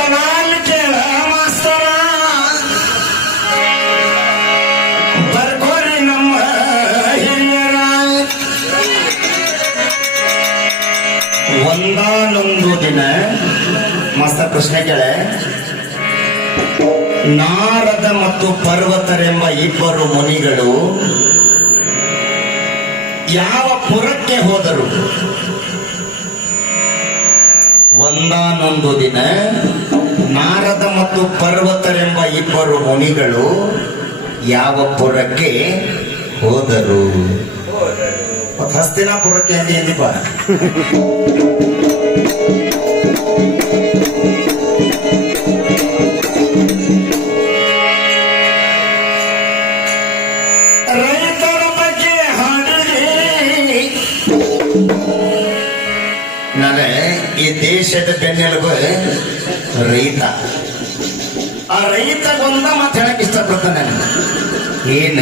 ಸವಾಲ್ ಕೇಳ ಮಾಸ್ತರ ಬರ್ಕೋರಿ ನಮ್ಮ ಹಿರಿಯರ ಒಂದಾನೊಂದು ದಿನ ಮಾಸ್ತರ್ ಪ್ರಶ್ನೆ ಕೇಳೆ ನಾರದ ಮತ್ತು ಪರ್ವತರೆಂಬ ಇಬ್ಬರು ಮುನಿಗಳು ಯಾವ ಪುರಕ್ಕೆ ಹೋದರು? ಒಂದಾನೊಂದು ದಿನ ನಾರದ ಮತ್ತು ಪರ್ವತರೆಂಬ ಇಬ್ಬರು ಮುನಿಗಳು ಯಾವ ಪುರಕ್ಕೆ ಹೋದರು? ಹಸ್ತಿನಾಪುರಕ್ಕೆ ಅಂದಿ ಎಂದಿಪ್ಪ. ರೈತರ ಬಗ್ಗೆ ಹಾಡಿರಿ. ನಾಳೆ ಈ ದೇಶದ ಬೆನ್ನೆಲುಬು ರೈತ. ಆ ರೈತ ಒಂದ ಮಾತು ಹೇಳಕ್ ಇಷ್ಟಪಡ್ತಾನೆ. ಏನ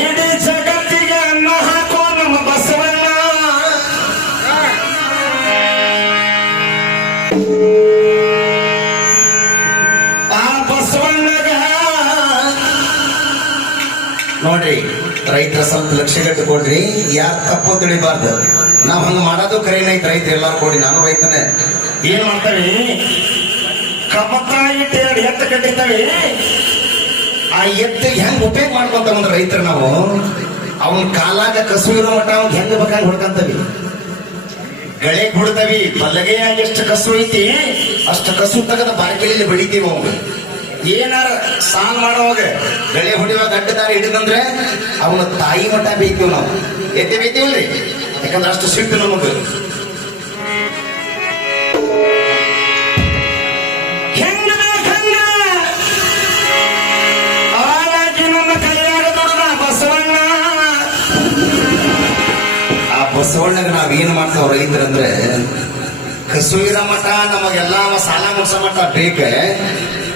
ಇಡೀ ಜಗತ್ತಿಗೆ ಅನ್ನ ಹಾಕೋ ನಮ್ಮ ಬಸವಣ್ಣ. ಆ ಬಸವಣ್ಣಗ ನೋಡ್ರಿ, ರೈತರ ಸ್ವಲ್ಪ ಲಕ್ಷ್ಯಗಟ್ಟು ಕೊಡ್ರಿ. ಯಾರು ತಪ್ಪು ತಿಳಿಬಾರ್ದು. ನಾವ್ ಹಂಗ ಮಾಡೋದು ಕರೆನೈತ್. ರೈತ ಎಲ್ಲಾರು ಕೊಡಿ, ನಾನು ರೈತನೇ. ಏನ್ ಮಾಡ್ತಾವಿ? ಕಬ್ಬತ್ತ ಇಟ್ಟು ಎರಡು ಎತ್ತು ಕಟ್ಟಿರ್ತಾವಿ. ಆ ಎತ್ತು ಹೆಂಗ್ ಉಪಯೋಗ ಮಾಡ್ಕೊಂತ ರೈತರು ನಾವು ಅವನ್ ಕಾಲಾಗ ಕಸು ಇರೋ ಮಟ್ಟ ಅವ್ನ್ ಹೆಂಗ ಬೇಕಾಗಿ ಹೊಡ್ಕಂತವಿ. ಗಳೆ ಬಿಡ್ತವಿ. ಬಲ್ಲಗೆಯಾಗಿ ಎಷ್ಟು ಕಸು ಐತಿ ಅಷ್ಟು ಕಸು ತಗದ ಬಾರ್ಕೆಲಿ ಬೆಳಿತೀವಿ. ಅವಂಗ ಏನಾರ ಸಾಂಗ್ ಮಾಡೋವಾಗ ಗಳೆ ಹೊಡಿಯುವಾಗ ಗಡ್ಡದಾರ ಹಿಡಿದಂದ್ರೆ ಅವನ ತಾಯಿ ಮಠ ಬೇಯ್ತೀವಿ ನಾವು. ಎತ್ತೆ ಬೇಯ್ತೀವಲ್ರಿ, ಯಾಕಂದ್ರೆ ಅಷ್ಟು ಸಿಟ್ಟು ನಮಗ. ಬಸವಣ್ಣಗ ನಾವೇನ್ ಮಾಡ್ತಾವ ರೈತರಂದ್ರೆ ಕಸು ಇರೋ ಮಠ ನಮಗೆಲ್ಲ ಸಾಲ ಮುಡ್ಸೋ ಮಠ ಬೇಕ.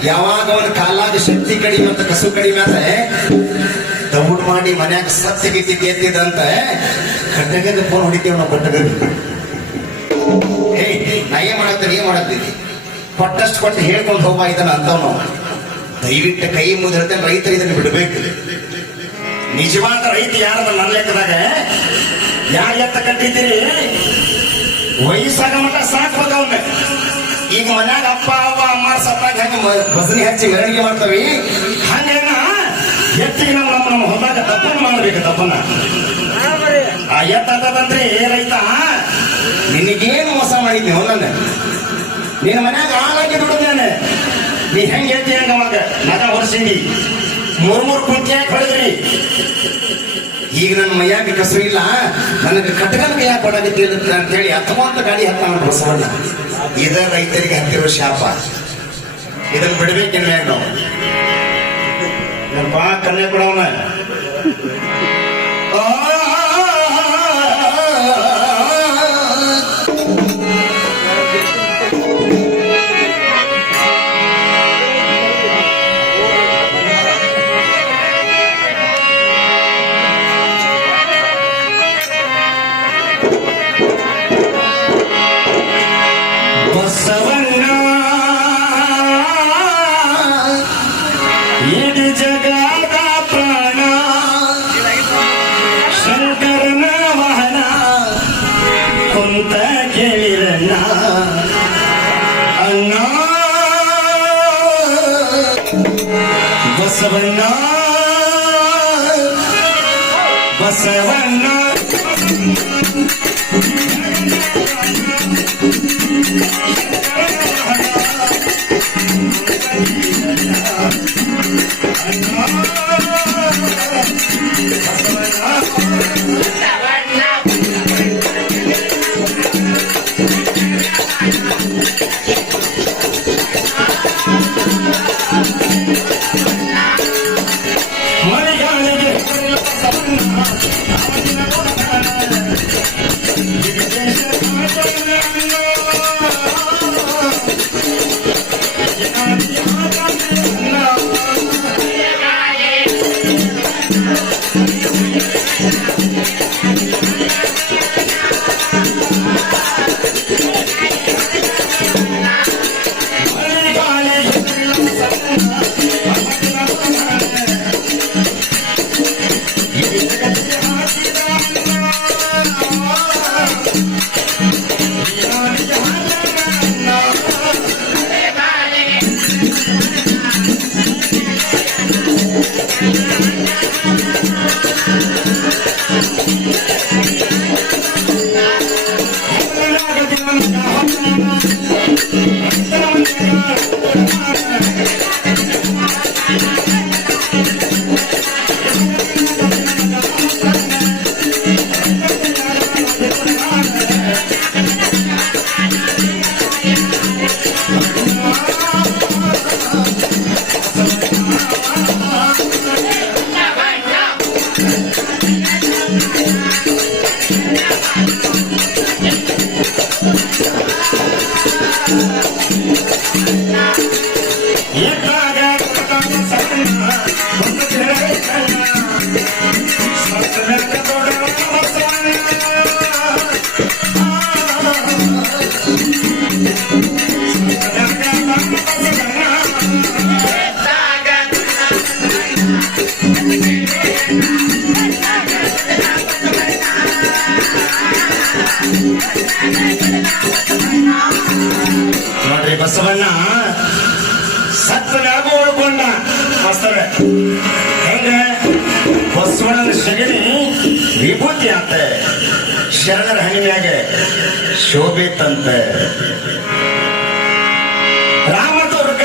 ಯಾವಾಗ ಅವನ ಕಾಲಾಗ ಶಕ್ತಿ ಕಡಿಮೆ ಅಂತ ಕಸು ಕಡಿಮೆ ಆತ ದೌಡ್ ಮಾಡಿ ಮನ್ಯಾಗ ಸತ್ಯ ಗಿತ್ತಿ ಎತ್ತಿದಂತ ಕಟ್ಟಗದ ಫೋನ್ ಹೊಡಿತೀವಿ ನಾವು. ಕಟ್ಟಗದ ನಾ ಏನ್ ಮಾಡತ್ತೀನಿ ಏನ್ ಮಾಡತ್ತೀನಿ ಕೊಟ್ಟಷ್ಟು ಕೊಟ್ಟು ಹೇಳ್ಕೊಂಡು ಹೋಗ ಇದನ್ನ ಅಂತವ್ ನಾವು. ದಯವಿಟ್ಟು ಕೈ ಮುಗಿದಿರ್ತೇನೆ, ರೈತರು ಇದನ್ನ ಬಿಡಬೇಕು. ನಿಜವಾದ ರೈತ ಯಾರದ ನನ್ನ ಲೆಕ್ಕದಾಗ ಯಾರ ಎತ್ತ ಕಟ್ಟಿದ್ದೀರಿ ವಯಸ್ಸಾಗ ಮಠ ಸಾಕ್ಬೇಕು ಅವನ್ನ. ಈಗ ಮನ್ಯಾಗ ಅಪ್ಪ ಅವ್ವ ಅಮ್ಮ ಸತ್ತಾಗ ಹೆಂಗ ಭಜನೆ ಹಚ್ಚಿ ಮೆರವಣಿಗೆ ಮಾಡ್ತಾವಿ, ಹಂಗೇನ ಎತ್ತಿಗೆ ನಮ್ಮ ಹೊಲದಾಗ ದಪ್ಪನ ಮಾಡ್ಬೇಕು. ದಪ್ಪನ ಆ ಎತ್ತಂತಂದ್ರೆ ರೈತ ನಿನಗೇನು ಮೋಸ ಮಾಡಿದ್ನಿ ಹೊಲನ್ನ. ನಿನ್ನ ಮನ್ಯಾಗ ಹಾಲಾಗಿ ದುಡಿದೇನೆ. ನೀ ಹೆಂಗ್ ಹೇಳ್ತಿ ಹಂಗ ಅವಾಗ ಮಗ ಹೊರ್ಸಿದಿ. ಮೂರ್ ಕುಂತಿ ಯಾಕೆ ಹೊಡೆದ್ರಿ? ಈಗ ನನ್ನ ಮೈಯಾಗ ಕಸು ಇಲ್ಲ, ನನಗೆ ಕಟ್ಗನ್ಗೆ ಯಾಕೆ ಕೊಡಾಗತ್ತಿಲ್ಲ ಅಂತ ಹೇಳಿ ಹತ್ತುವಂತ ಗಾಡಿ ಹತ್ತ ಬಸವಣ್ಣ. ಇದ ರೈತರಿಗೆ ಹತ್ತಿರೋ ಶಾಪ. ಇದನ್ನ ಬಿಡ್ಬೇಕೇನು ಮ್ಯಾಗ ನಾವು ಬಾ ಕನ್ಯಾ ಕೊಡವನ. ಬಸವಣ್ಣ ಇಡೀ ಜಗದ ಪ್ರಾಣ, ಶಂಕರನ ವಾಹನ ಕುಂತ ಕೇಳಿರಣ್ಣ. ಅಣ್ಣ ಬಸವಣ್ಣ ಬಸವಣ್ಣ ನೋಡ್ರಿ ಬಸವಣ್ಣ ಸತ್ತನಾಗ ಉಳ್ಕೊಂಡ ಮಾಸ್ತರ್ ಹೆಂಗ ಬಸವಣ್ಣನ ಸಗಣಿ ವಿಭೂತಿ ಅಂತ ಶರಣರ ಹಣಿಮ್ಯಾಗ ಶೋಭಿತಂತೆ ರಾಮದುರ್ಗ